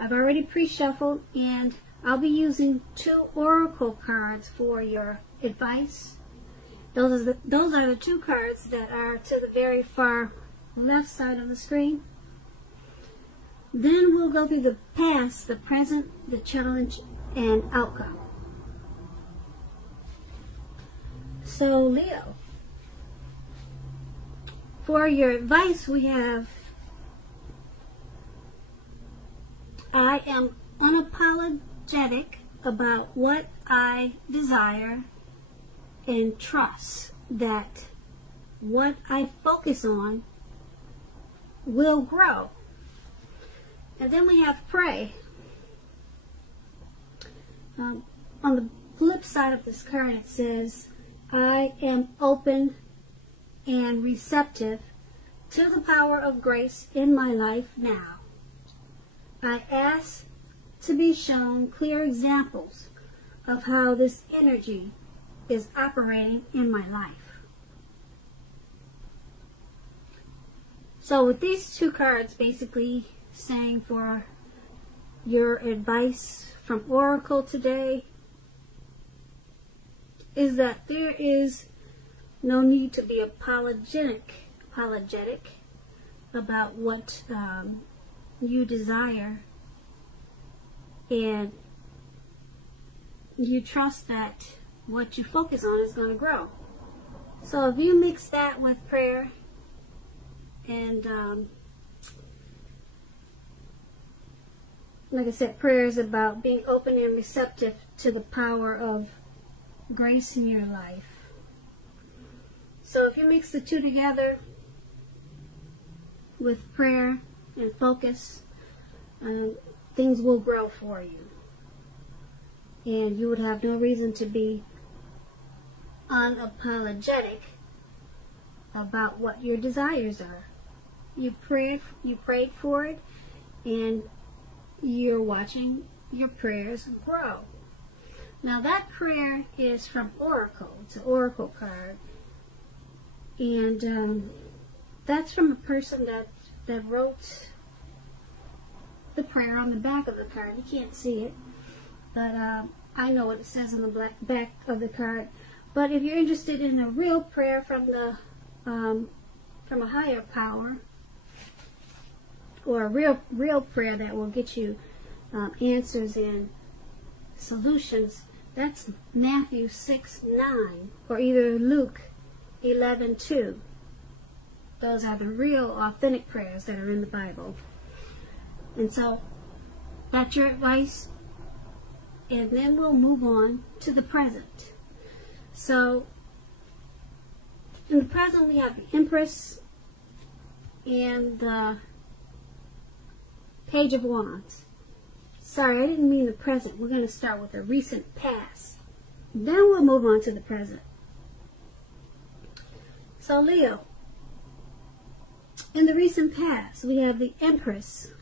I've already pre-shuffled, and I'll be using 2 oracle cards for your advice. Those are the 2 cards that are to the very far left side of the screen. Then we'll go through the past, the present, the challenge, and outcome. So, Leo, for your advice, we have, I am unapologetic about what I desire and trust that what I focus on will grow. And then we have pray. On the flip side of this card, it says, I am open and receptive to the power of grace in my life now. I ask to be shown clear examples of how this energy is operating in my life. So with these 2 cards basically saying for your advice from Oracle today is that there is no need to be apologetic about what you desire, and you trust that what you focus on is going to grow. So if you mix that with prayer and like I said, prayer is about being open and receptive to the power of grace in your life. So if you mix the 2 together with prayer and focus, things will grow for you. And you would have no reason to be unapologetic about what your desires are. You prayed for it, and you're watching your prayers grow. Now that prayer is from Oracle. It's an Oracle card. And that's from a person that wrote the prayer on the back of the card. You can't see it, but I know what it says on the back of the card. But if you're interested in a real prayer from a higher power, or a real prayer that will get you answers and solutions, that's Matthew 6:9, or either Luke 11:2. Those are the real authentic prayers that are in the Bible. And so that's your advice, and then we'll move on to the present. So in the present, we have the Empress and the Page of Wands. Sorry, I didn't mean the present. We're going to start with the recent past. Then we'll move on to the present. So Leo, in the recent past, we have the Empress.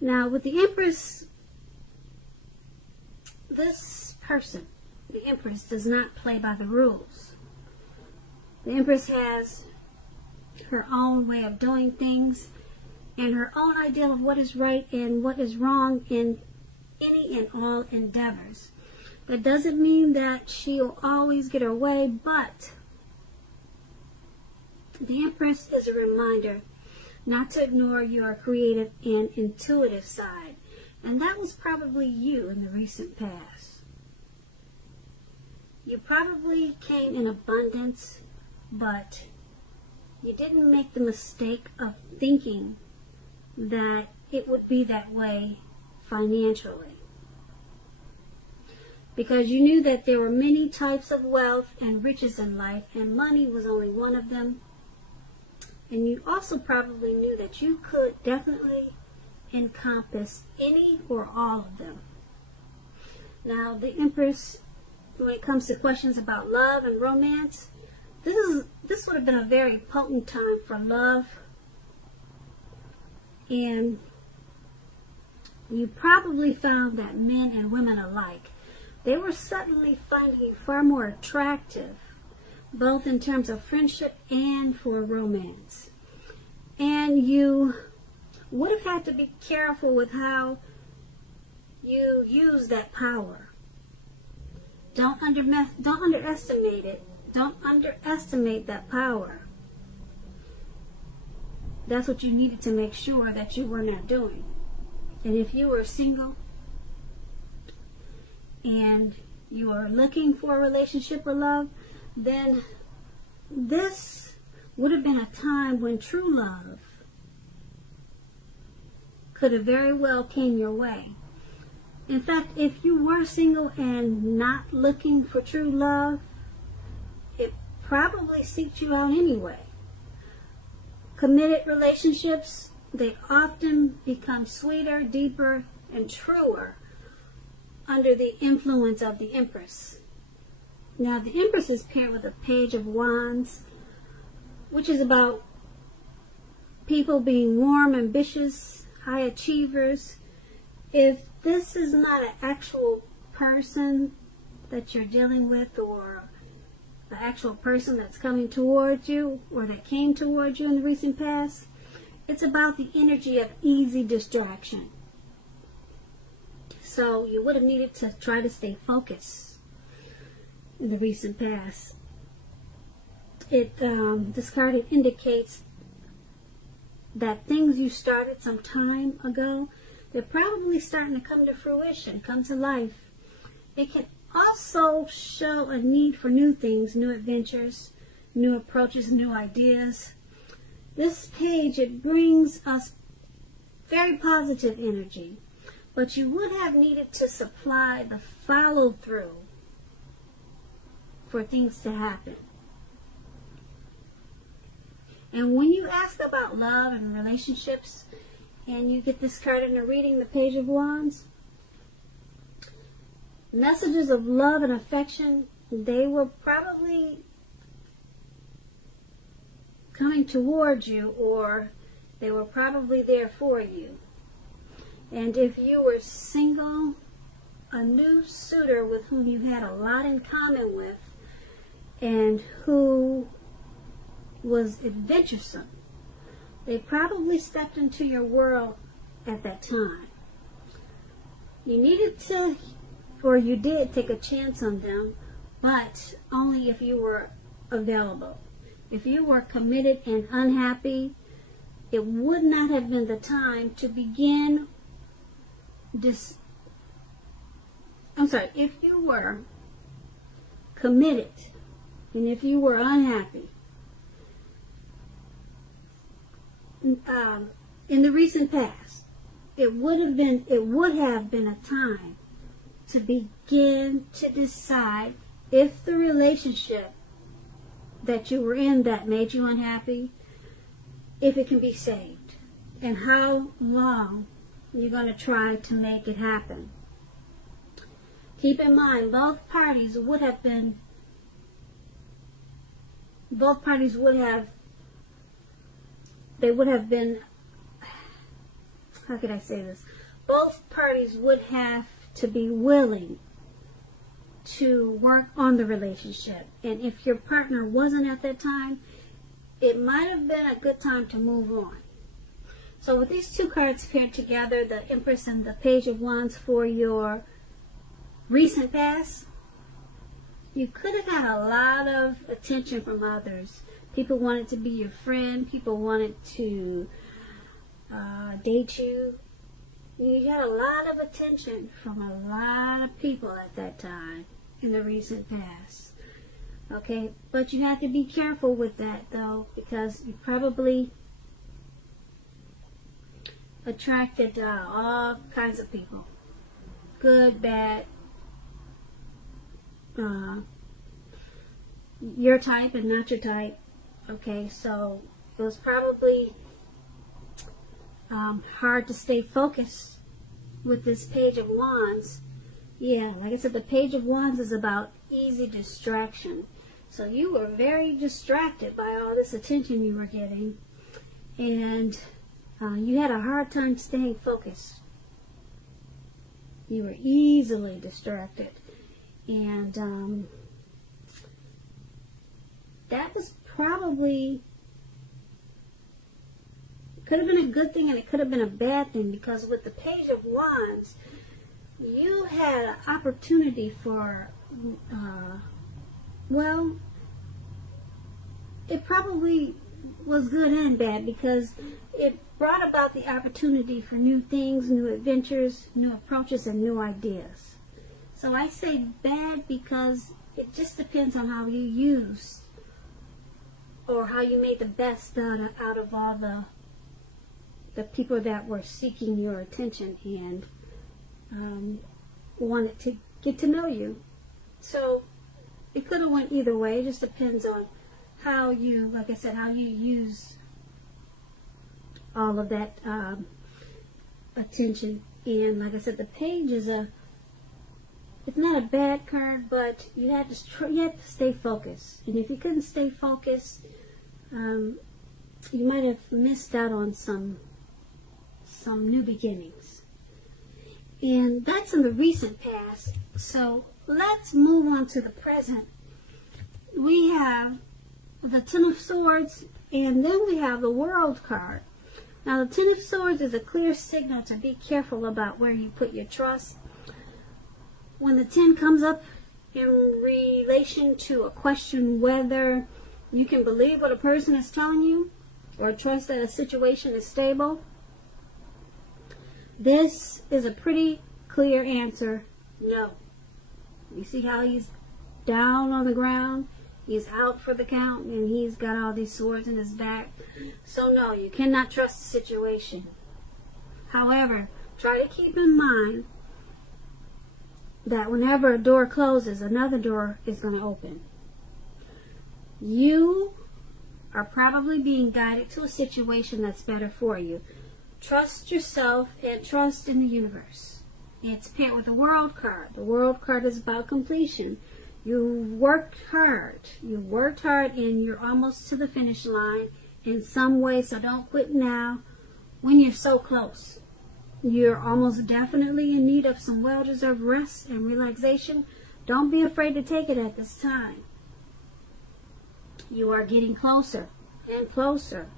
Now with the Empress, this person, the Empress, does not play by the rules. The Empress has her own way of doing things and her own idea of what is right and what is wrong in any and all endeavors. That doesn't mean that she'll always get her way, but the Empress is a reminder not to ignore your creative and intuitive side. And that was probably you in the recent past. You probably came in abundance, but you didn't make the mistake of thinking that it would be that way financially. Because you knew that there were many types of wealth and riches in life, and money was only one of them. And you also probably knew that you could definitely encompass any or all of them. Now, the Empress, when it comes to questions about love and romance, this would have been a very potent time for love. And you probably found that men and women alike, they were suddenly finding you far more attractive, both in terms of friendship and for romance. And you would have had to be careful with how you use that power. Don't underestimate it. Don't underestimate that power. That's what you needed to make sure that you were not doing. And if you were single and you are looking for a relationship or love, then this would have been a time when true love could have very well came your way. In fact, if you were single and not looking for true love, it probably seeked you out anyway. Committed relationships, they often become sweeter, deeper, and truer under the influence of the Empress. Now, the Empress is paired with a Page of Wands, which is about people being warm, ambitious, high achievers. If this is not an actual person that you're dealing with, or the actual person that's coming towards you, or that came towards you in the recent past, it's about the energy of easy distraction. So you would have needed to try to stay focused in the recent past. This card indicates that things you started some time ago, they're probably starting to come to fruition, come to life. It can also show a need for new things, new adventures, new approaches, new ideas. This page, it brings us very positive energy, but you would have needed to supply the follow-through for things to happen. And when you ask about love and relationships, and you get this card in the reading, the Page of Wands, messages of love and affection, they were probably coming towards you, or they were probably there for you. And if you were single, a new suitor with whom you had a lot in common with, and who was adventuresome, they probably stepped into your world at that time. You needed to, or you did, take a chance on them, but only if you were available. If you were committed and unhappy, it would not have been the time to begin this. If you were committed and if you were unhappy, in the recent past, it would have been a time to begin to decide if the relationship that you were in that made you unhappy, if it can be saved, and how long you're going to try to make it happen. Keep in mind, both parties would have, how could I say this? Both parties would have to be willing to work on the relationship. And if your partner wasn't at that time, it might have been a good time to move on. So with these two cards paired together, the Empress and the Page of Wands for your recent past, you could have had a lot of attention from others. People wanted to be your friend. People wanted to date you. You had a lot of attention from a lot of people at that time in the recent past. Okay, but you have to be careful with that, though, because you probably attracted all kinds of people. Good, bad, your type and not your type. Okay, so it was probably hard to stay focused with this Page of Wands. Yeah, like I said, the Page of Wands is about easy distraction. So you were very distracted by all this attention you were getting, and you had a hard time staying focused. You were easily distracted, and that was probably, could have been a good thing and it could have been a bad thing, because with the Page of Wands, you had an opportunity for, well, it probably was good and bad, because it brought about the opportunity for new things, new adventures, new approaches, and new ideas. So I say bad because it just depends on how you use, or how you made the best out of all the people that were seeking your attention and wanted to get to know you. So it could have went either way. It just depends on how you, like I said, how you use all of that attention. And like I said, the page is it's not a bad card, but you have to stay focused. And if you couldn't stay focused, you might have missed out on some new beginnings. And that's in the recent past. So let's move on to the present. We have the Ten of Swords, and then we have the World card. Now, the Ten of Swords is a clear signal to be careful about where you put your trust. When the 10 comes up in relation to a question whether you can believe what a person is telling you or trust that a situation is stable, this is a pretty clear answer: no. You see how he's down on the ground? He's out for the count, and he's got all these swords in his back. So no, you cannot trust the situation. However, try to keep in mind that whenever a door closes, another door is going to open. You are probably being guided to a situation that's better for you. Trust yourself and trust in the universe. It's paired with the World card. The World card is about completion. You worked hard. You worked hard, and you're almost to the finish line in some way, so don't quit now when you're so close. You're almost definitely in need of some well-deserved rest and relaxation. Don't be afraid to take it at this time. You are getting closer and closer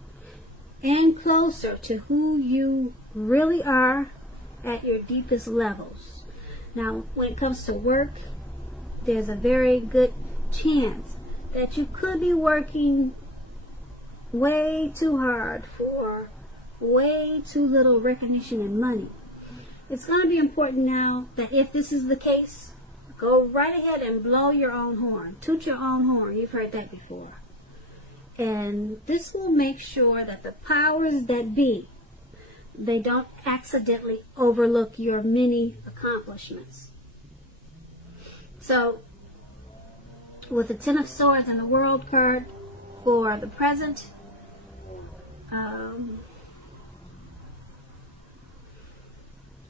and closer to who you really are at your deepest levels. Now, when it comes to work, there's a very good chance that you could be working way too hard for way too little recognition and money. It's going to be important now that if this is the case, go right ahead and blow your own horn. Toot your own horn. You've heard that before. And this will make sure that the powers that be, they don't accidentally overlook your many accomplishments. So, with the Ten of Swords and the World card for the present,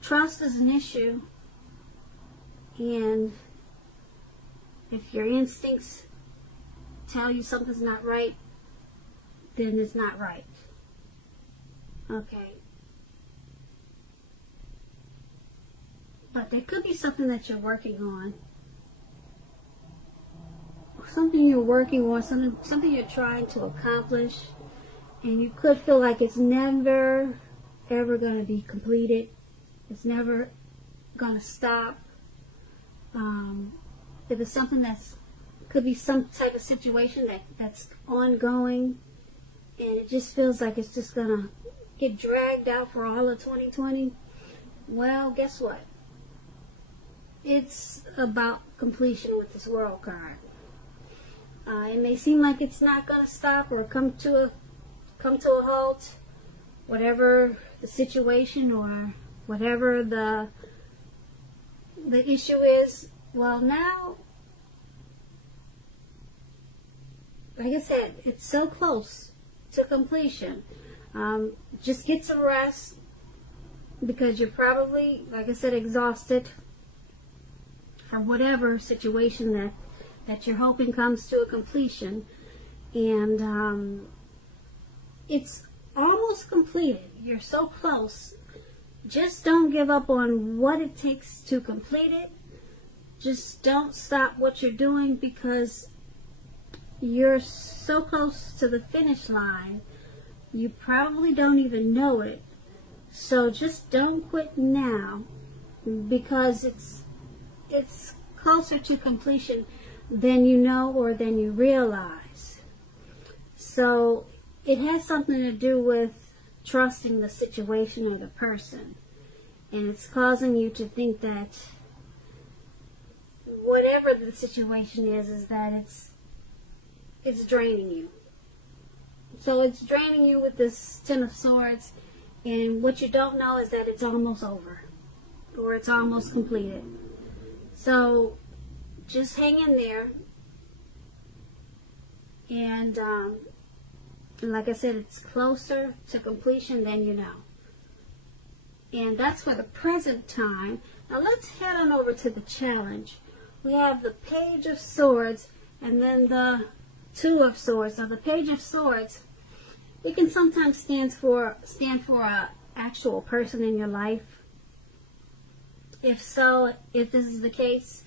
trust is an issue, and if your instincts tell you something's not right, then it's not right. Okay. But there could be something that you're working on. Something you're working on, something you're trying to accomplish, and you could feel like it's never, ever going to be completed. It's never going to stop. If it's something could be some type of situation that's ongoing, and it just feels like it's just going to get dragged out for all of 2020, well, guess what? It's about completion with this World card. It may seem like it's not going to stop or come to a halt, whatever the situation or whatever the issue is. Well, now, like I said, it's so close to completion. Just get some rest, because you're probably, like I said, exhausted for whatever situation that you're hoping comes to a completion. And it's almost completed. You're so close. Just don't give up on what it takes to complete it. Just don't stop what you're doing, because you're so close to the finish line. You probably don't even know it. So just don't quit now because it's closer to completion than you know or than you realize. So it has something to do with trusting the situation or the person. And it's causing you to think that whatever the situation is that it's draining you. So it's draining you with this Ten of Swords, and what you don't know is that it's almost over, or it's almost completed. So just hang in there, and like I said, it's closer to completion than you know. And that's for the present time. Now let's head on over to the challenge. We have the Page of Swords and then the Two of Swords. Now the Page of Swords, it can sometimes stand for a actual person in your life. If so, if this is the case,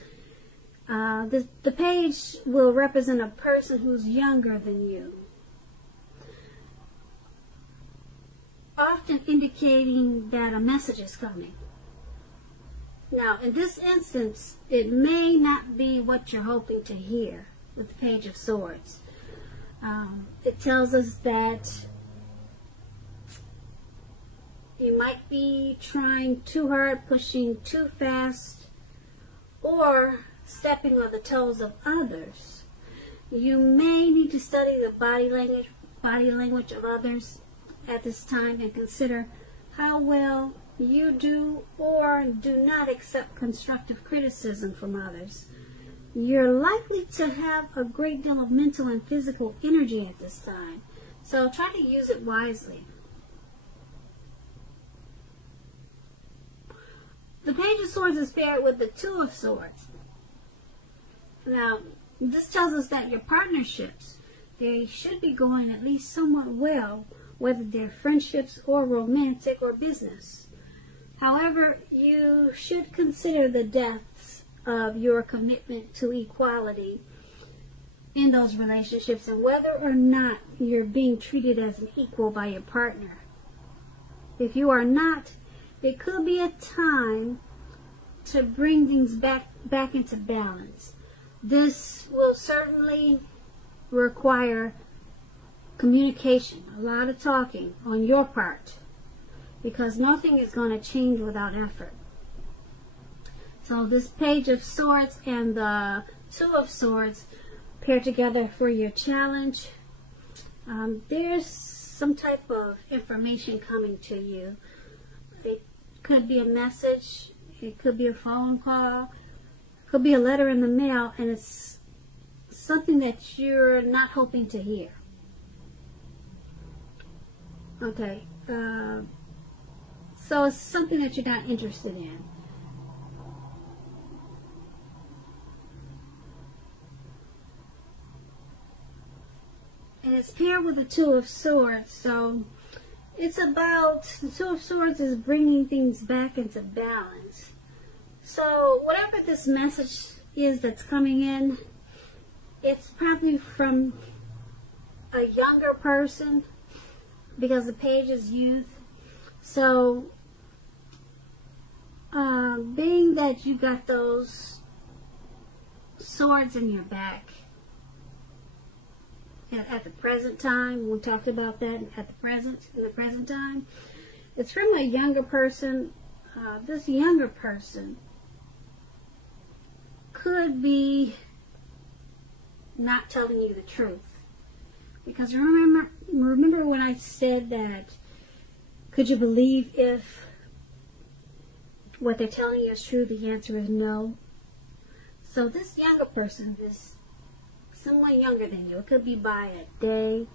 the page will represent a person who's younger than you, often indicating that a message is coming. Now, in this instance, it may not be what you're hoping to hear with the Page of Swords. It tells us that you might be trying too hard, pushing too fast, or stepping on the toes of others. You may need to study the body language of others at this time and consider how well you do or do not accept constructive criticism from others. You're likely to have a great deal of mental and physical energy at this time, so try to use it wisely. The Page of Swords is paired with the Two of Swords. Now, this tells us that your partnerships, they should be going at least somewhat well, whether they're friendships or romantic or business. However, you should consider the depths of your commitment to equality in those relationships and whether or not you're being treated as an equal by your partner. If you are not, it could be a time to bring things back into balance. This will certainly require communication, a lot of talking on your part, because nothing is going to change without effort. So this Page of Swords and the Two of Swords pair together for your challenge. There's some type of information coming to you. It could be a message, it could be a phone call, it could be a letter in the mail, and it's something that you're not hoping to hear. Okay, so it's something that you're not interested in. And it's paired with the Two of Swords, so it's about, the Two of Swords is bringing things back into balance. So whatever this message is that's coming in, it's probably from a younger person, because the page is youth. So being that you got those swords in your back at the present time, we talked about that in the present time, it's from a younger person. This younger person could be not telling you the truth, because remember when I said that, could you believe if what they're telling you is true? The answer is no. So this younger person is someone younger than you. It could be by a day,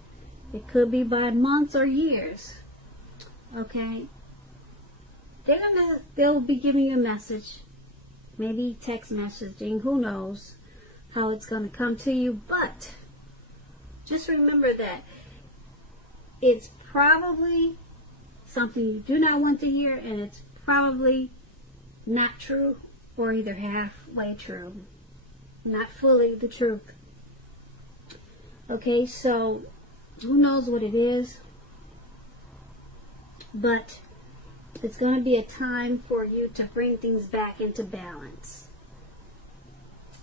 it could be by months or years. Okay, they'll be giving you a message, maybe text messaging, who knows how it's going to come to you, but just remember that it's probably something you do not want to hear, and it's probably not true, or either halfway true, not fully the truth. Okay, so who knows what it is, but it's going to be a time for you to bring things back into balance.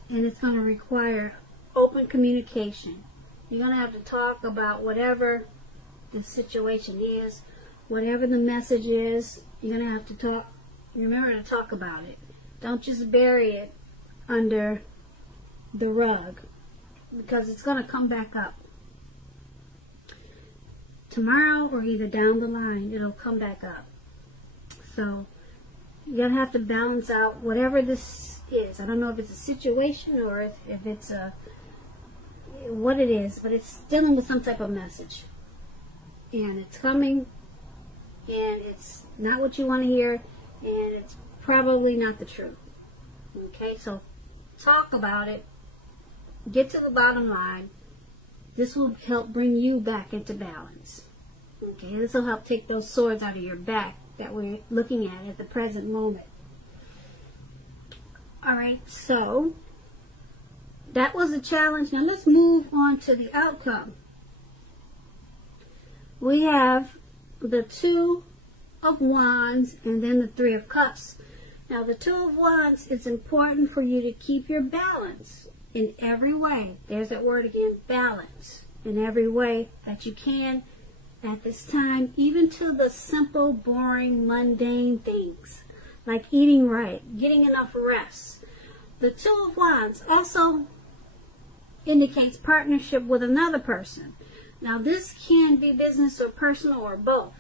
And it's going to require open communication. You're going to have to talk about whatever the situation is, whatever the message is. You're going to have to talk. Remember to talk about it. Don't just bury it under the rug, because it's going to come back up. Tomorrow or either down the line, it'll come back up. So you're going to have to balance out whatever this is. I don't know if it's a situation or if it's what it is, but it's dealing with some type of message. And it's coming, and it's not what you want to hear, and it's probably not the truth. Okay, so talk about it. Get to the bottom line. This will help bring you back into balance. Okay, this will help take those swords out of your back that we're looking at the present moment. Alright, so that was a challenge. Now let's move on to the outcome. We have the Two of Wands and then the Three of Cups. Now the Two of Wands, it's important for you to keep your balance in every way. There's that word again, balance, in every way that you can at this time, even to the simple, boring, mundane things like eating right, getting enough rest. The Two of Wands also indicates partnership with another person. Now this can be business or personal or both.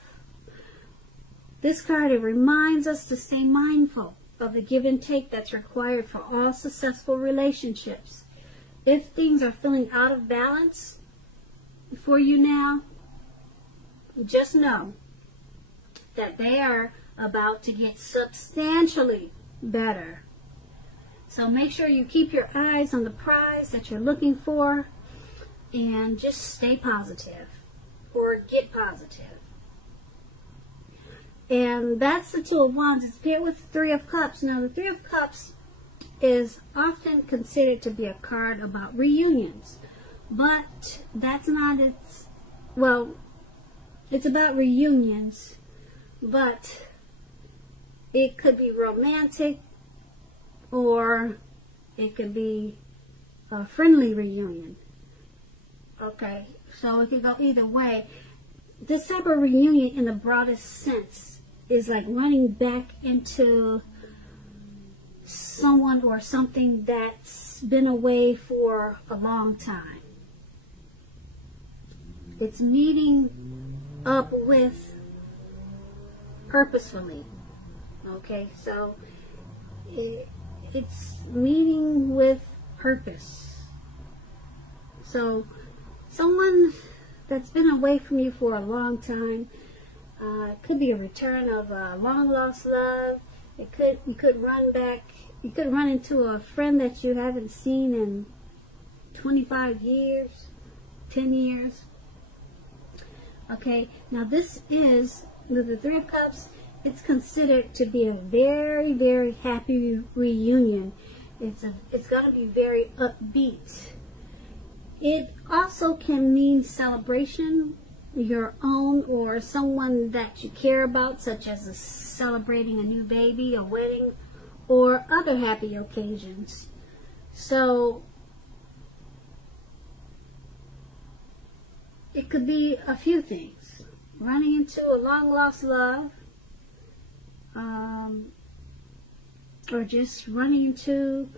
This card, it reminds us to stay mindful of the give and take that's required for all successful relationships. If things are feeling out of balance for you now, just know that they are about to get substantially better. So make sure you keep your eyes on the prize that you're looking for and just stay positive or get positive. And that's the Two of Wands. It's paired with the Three of Cups. Now the Three of Cups is often considered to be a card about reunions, but that's not its, well, it's about reunions, but it could be romantic or it could be a friendly reunion. Okay, so it could go either way. This type of reunion in the broadest sense is like running back into someone or something that's been away for a long time. It's meeting up with purposefully. Okay, so it's meeting with purpose. So someone that's been away from you for a long time, it could be a return of a long lost love. You could run back. You could run into a friend that you haven't seen in 25 years, 10 years. Okay, now this is the Three of Cups. It's considered to be a very, very happy reunion. It's going to be very upbeat. It also can mean celebration, your own or someone that you care about, such as celebrating a new baby, a wedding, or other happy occasions. So it could be a few things. Running into a long lost love, or just running into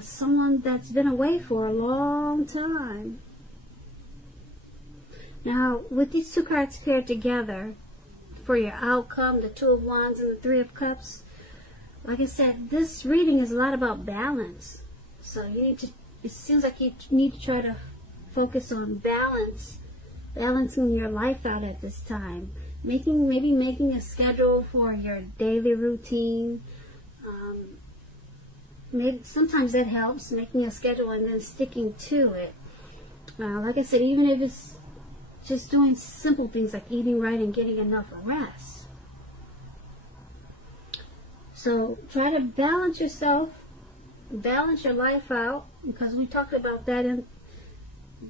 someone that's been away for a long time. Now, with these two cards paired together for your outcome, the Two of Wands and the Three of Cups, like I said, this reading is a lot about balance. So you need to, it seems like you need to try to focus on balancing your life out at this time. Maybe making a schedule for your daily routine. Maybe sometimes that helps, making a schedule and then sticking to it. Like I said, even if it's just doing simple things like eating right and getting enough rest. So try to balance yourself, balance your life out, because we talked about that in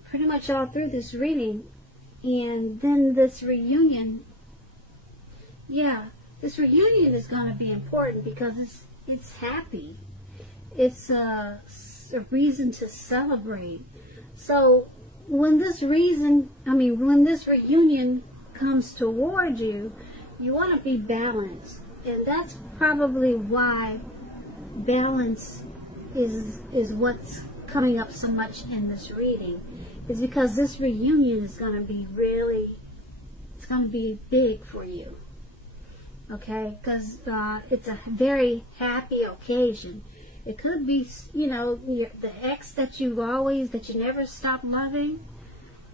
pretty much all through this reading. And then this reunion, yeah, this reunion is going to be important because it's happy. It's a reason to celebrate. So when this reunion comes toward you, you want to be balanced. And that's probably why balance is what's coming up so much in this reading. Is because this reunion is going to be it's going to be big for you. Okay? Because it's a very happy occasion. It could be, the ex that you never stop loving.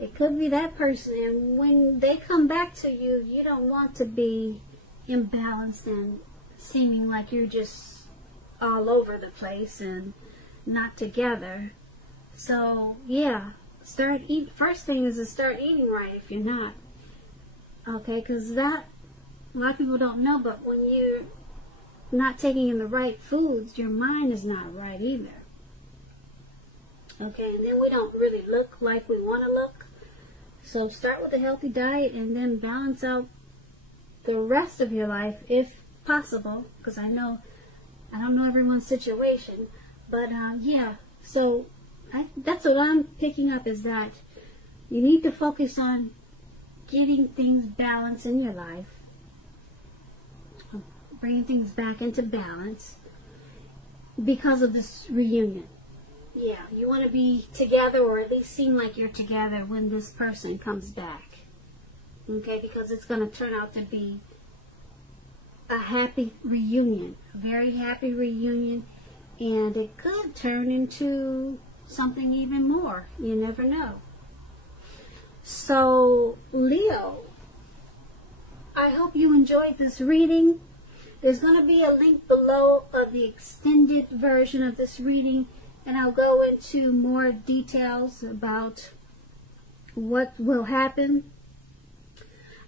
It could be that person. And when they come back to you, you don't want to be imbalanced and seeming like you're just all over the place and not together. So, yeah. First thing is to start eating right if you're not. Okay? Because a lot of people don't know, but when you're not taking in the right foods, your mind is not right either. Okay, and then we don't really look like we want to look. So start with a healthy diet and then balance out the rest of your life if possible, because I don't know everyone's situation, but yeah, so that's what I'm picking up, is that you need to focus on getting things balanced in your life, bringing things back into balance because of this reunion. Yeah, you want to be together, or at least seem like you're together when this person comes back. Okay, because it's going to turn out to be a happy reunion, a very happy reunion, and it could turn into something even more. You never know. So, Leo, I hope you enjoyed this reading. There's going to be a link below of the extended version of this reading, and I'll go into more details about what will happen.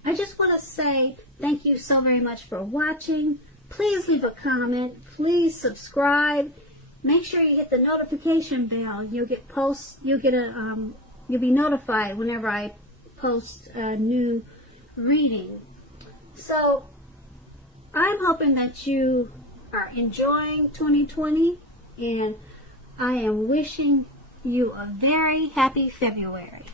I just want to say thank you so very much for watching. Please leave a comment. Please subscribe. Make sure you hit the notification bell. You'll be notified whenever I post a new reading. So I'm hoping that you are enjoying 2020, and I am wishing you a very happy February.